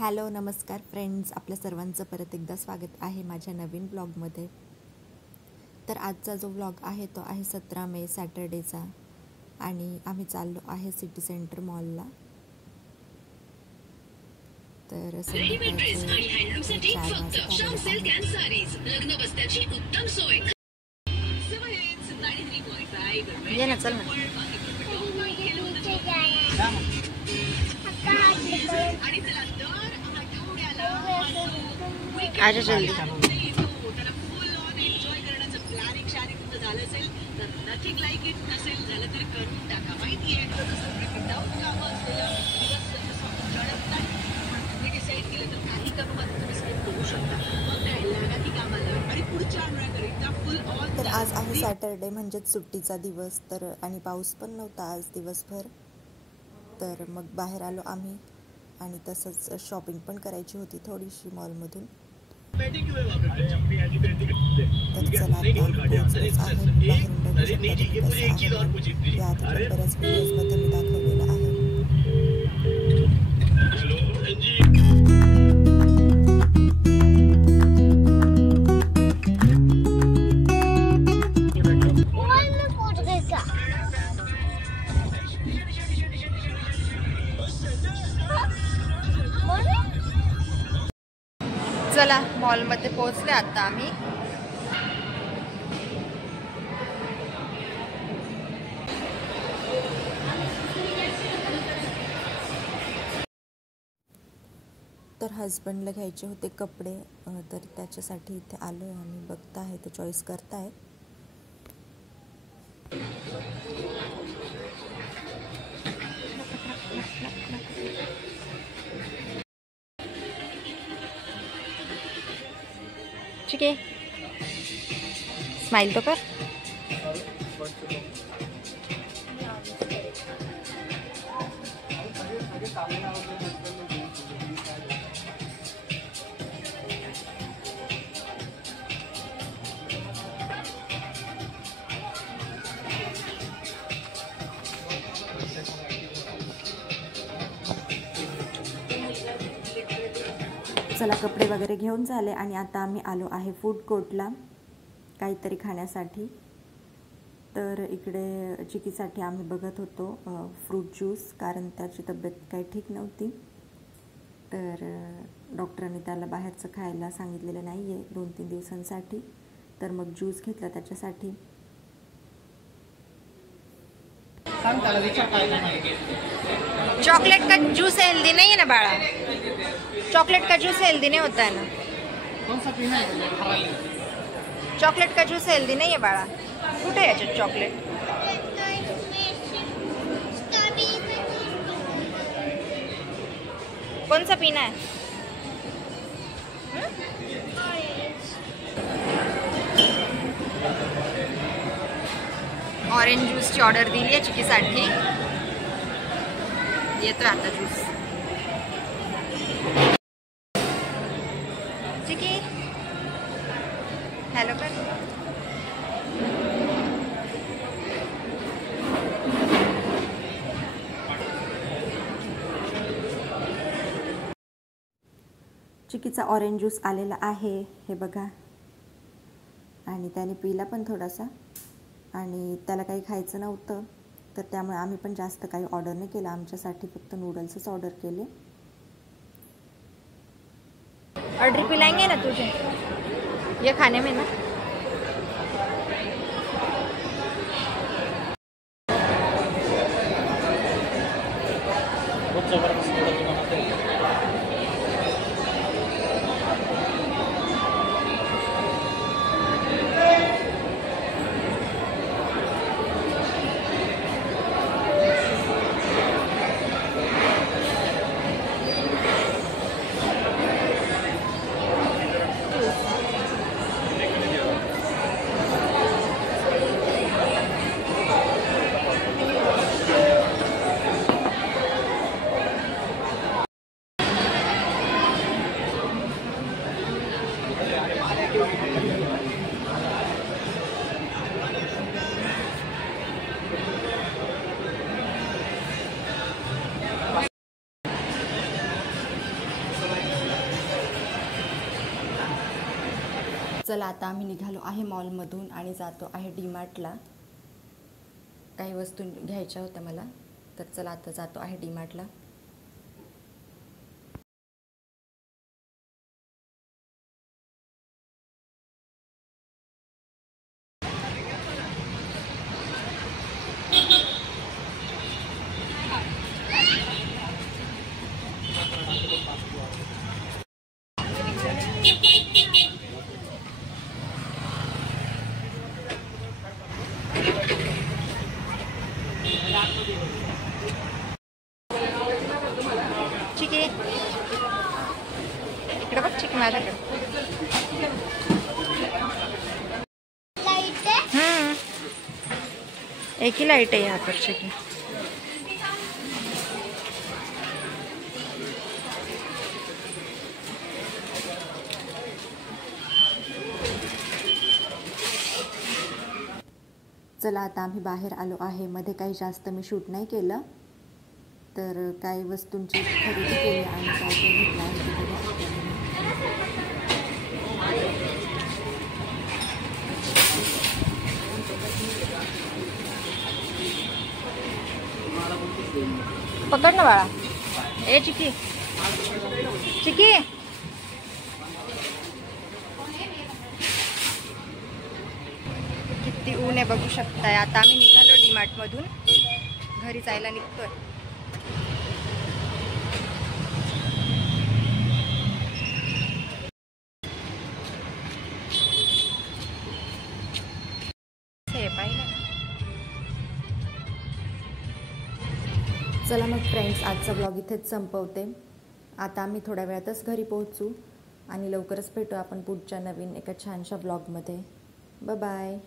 Hello नमस्कार friends, आपल्या सर्वांचं परत एकदा स्वागत आहे माझ्या नवीन ब्लॉगमध्ये। तर आजचा जो ब्लॉग आहे तो आहे 17 मे सॅटर्डेचा आणि आम्ही चाललो आहे सिटी सेंटर मॉलला। तर आजा जल्दी तर आज आहे सॅटर्डे म्हणजेच सुट्टीचा दिवस। तर आणि पाऊस पण नव्हता आज दिवसभर। तर मग बाहेर आलो आम्ही आणि तसंच शॉपिंग पण करायची होती थोडीशी मॉलमधून। तर चला आता पोहोचलोच आहे। बाहेरून बघू शकता तुम्ही कसं आहे मॉल। याआधी पण बऱ्याच व्हिडिओजमध्ये मी दाखवलेलं आहे। चला मॉलमध्ये पोहोचले आता आम्ही। तर हजबंडला घ्यायचे होते कपडे, तर त्याच्यासाठी इथे आलो आणि बघताय ते चॉईस करताय। ठीक आहे, स्माइल तो कर। चला कपडे वगैरे घेऊन झाले आणि आता आम्ही आलो आहे फूड कोर्टला काहीतरी खाण्यासाठी। तर इकडे चिकीसाठी आम्ही बघत होतो फ्रूट ज्यूस, कारण त्याची तब्येत काही ठीक नव्हती। तर डॉक्टरांनी त्याला बाहेरचं खायला सांगितलेलं नाही आहे 2-3 दिवसांसाठी। तर मग ज्यूस घेतला त्याच्यासाठी। चॉकलेट का जूस हेल्दी नहीं है ना बाळा, चॉकलेट का जूस हेल्दी नहीं होता है ना। कौन सा पीना है? चॉकलेट का जूस हेल्दी नहीं है बाळा। कुठे याच्यात चॉकलेट? कौन सा पीना है? ऑरेंज ज्यूसची ऑर्डर दिली आहे चिकीसाठी। येतो आता ज्यूस। चिकी हॅलो कर। चिकीचा ऑरेंज ज्यूस आलेला आहे, हे बघा। आणि त्याने पिला पण थोडासा आणि त्याला काही खायचं नव्हतं, तर त्यामुळे आम्ही पण जास्त काही ऑर्डर नाही केलं। आमच्यासाठी फक्त नूडल्सच ऑर्डर केले। ऑर्डर पिलाएंगे ना तुझे ये खाने में ना। बहुत जबरदस्त बनाते हैं। चला आता आम्ही निघालो आहे मॉलमधून आणि जातो आहे डीमार्टला. काही वस्तू घ्यायच्या होत्या मला, तर चला आता जातो आहे डीमार्टला. चिकी इकडे बघ, चिकी माझ्याकडे. एक ही लाइट है यहाँ पर चिकी. चला आता आम्ही बाहेर आलो आहे. मध्ये काही जास्त मी शूट नाही केलं, तर काही वस्तूंची खरेदी केली आणि काय काय घेतलं आहे ते बघू शकता तुम्ही. पकड ना बाळा. ए चिकी, चिकी. किती ऊन आहे बघू शकताय. आता आम्ही निघालो डीमार्ट मधून, घरी जायला निघतोय. चला मग फ्रेंड्स, आजचा ब्लॉग इथेच संपवते. आता आम्ही थोड्या वेळातच घरी पोहोचू आणि लवकरच भेटू आपण पुढच्या नवीन एका छानशा ब्लॉगमध्ये. Bye bye.